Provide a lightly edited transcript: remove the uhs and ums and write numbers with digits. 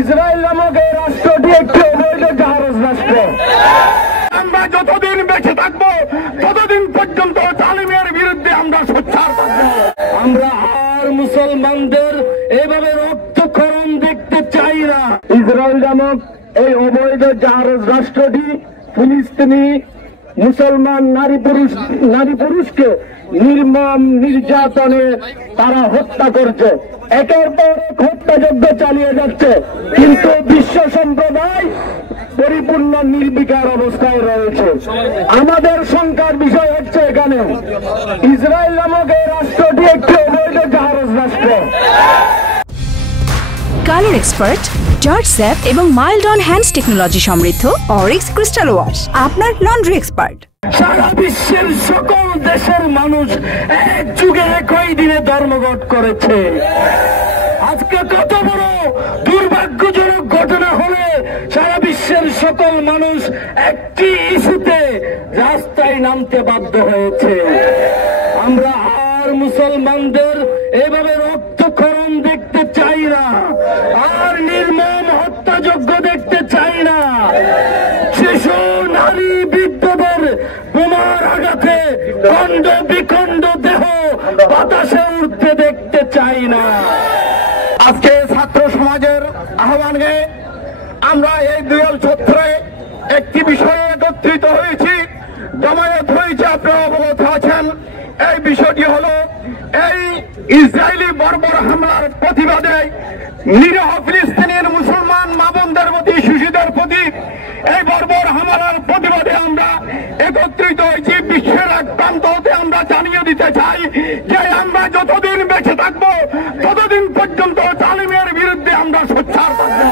Israel নামক এই রাষ্ট্রটি একটি অবৈধ জাহাজ রাষ্ট্র। আমরা যতদিন বেঁচে থাকবো ততদিন পর্যন্ত জালিমের বিরুদ্ধে আমরা সোচ্চার থাকবো। আমরা আর মুসলমানদের এভাবে রক্তক্ষরণ দেখতে চাই না। ইসরায়েল নামক এই অবৈধ জাহাজ রাষ্ট্রটি ফিলিস্তিনি মুসলমান নারী পুরুষকে নির্মম নির্যাতনে তারা হত্যা করছে, একের পর এক হত্যাযজ্ঞ চালিয়ে যাচ্ছে, কিন্তু বিশ্ব সম্প্রদায় পরিপূর্ণ নির্বিকার অবস্থায় রয়েছে। আমাদের শঙ্কার বিষয় হচ্ছে এখানে ইসরায়েল নামক এই রাষ্ট্রটি একটি অবৈধ জাহাজ রাষ্ট্র। কালার এক্সপার্ট, জর্জ স্যাপ এবং মাইল্ড অন হ্যান্ডস টেকনোলজি সমৃদ্ধ অরিক্স ক্রিস্টাল ওয়াশ আপনার লন্ড্রি এক্সপার্ট। সারা বিশ্বের সকল দেশের মানুষ এক যুগে একই দিনে ধর্মঘট করেছে। আজকে কত বড় দুর্ভাগ্যজনক ঘটনা হলে সারা বিশ্বের সকল মানুষ একটি ইস্যুতে রাস্তায় নামতে বাধ্য হয়েছে। আমরা আর মুসলমানদের এভাবে রক্তক্ষরণ দেখতে চাই না, আর নির্মম হত্যাযজ্ঞ দেখতে চাই না। শিশু, নারী, বৃদ্ধদের বোমার আঘাতে খণ্ড বিখণ্ড দেহ বাতাসে উঠতে দেখতে চাই না। আজকে ছাত্র সমাজের আহ্বানে আমরা এই দুয়াল ছত্রে একটি বিষয়ে একত্রিত হয়েছি, জমায়েত হয়েছে, আপনারা অবগত আছেন। এই বিষয়টি হলো এই ইসরায়েলি বর্বর হামলার প্রতিবাদে নিরীহ ফিলিস্তিনের মুসলমান মা বোনদের প্রতি, শিশুদের প্রতি এই বর্বর হামলার প্রতিবাদে আমরা একত্রিত হয়েছি। বিশ্বের এক প্রান্ত হতে আমরা জানিয়ে দিতে চাই যে আমরা যতদিন বেঁচে থাকবো ততদিন পর্যন্ত জালিমের বিরুদ্ধে আমরা সোচ্চার থাকবো।